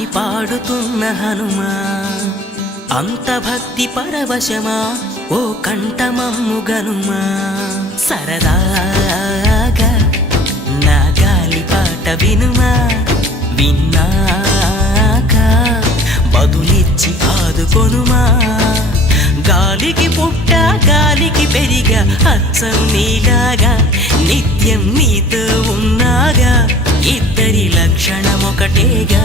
అని పాడుతున్న హనుమా అంత భక్తి పరవశమా ఓ కంఠమమ్ము గనుమా సరదాగా నా గాలి పాట వినుమా విన్నాక బదులిచ్చి ఆదుకొనుమా గాలికి పుట్ట గాలికి పెరిగా అచ్చం నీలాగా నిత్యం నీతో ఉన్నాగా ఇద్దరి లక్షణమొకటేగా